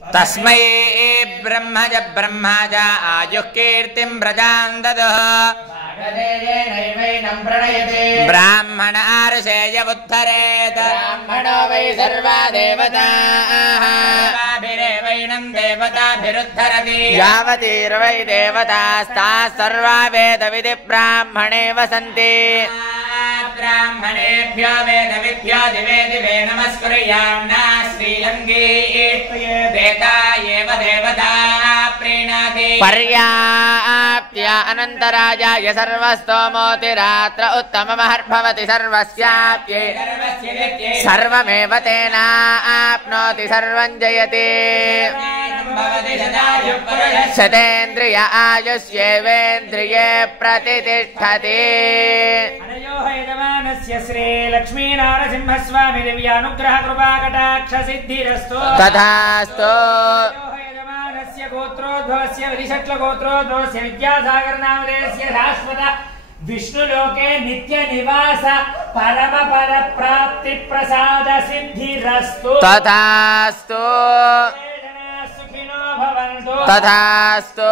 तस्मै ब्रह्मज ब्रह्माज आयुः कीर्तिं प्रजां ददुः ब्राह्मण आर्षेय उत्तरेत ब्राह्मणो वै सर्वा देवताः देवाभिरेवैनं देवताभिरुद्धरति यावतीर्वै देवतास्ताः सर्वा वेदविधि ब्राह्मणे वसन्ति ब्राह्मणेभ्यो वेदविभ्यो दिवे दिवे नमस्कुर्याम्ना श्रीलङ्गे वेदा एव देवता प्रीणाति पर्याप्त्य अनन्तराजाय सर्वस्तोमोतिरात्र उत्तममहर्भवति सर्वस्याप्ये सर्वमेव तेनाप्नोति सर्वं जयति शतेन्द्रिय आयुष्येवेन्द्रिये प्रतिष्ठति श्री लक्ष्मी नारसिंहस्वामी दिव्यानुग्रह कृपा कटाक्ष सिद्धिरस्तु तथास्तु यजमानस्य गोत्रोद्भवस्य विधिशक्ल गोत्रोद्भवस्य विद्यासागर नामधेयस्य शाश्वत विष्णुलोके नित्य निवास परम पर प्राप्ति प्रसाद सिद्धिरस्तु तथास्तु सुखिनो भवन्तु तथास्तु।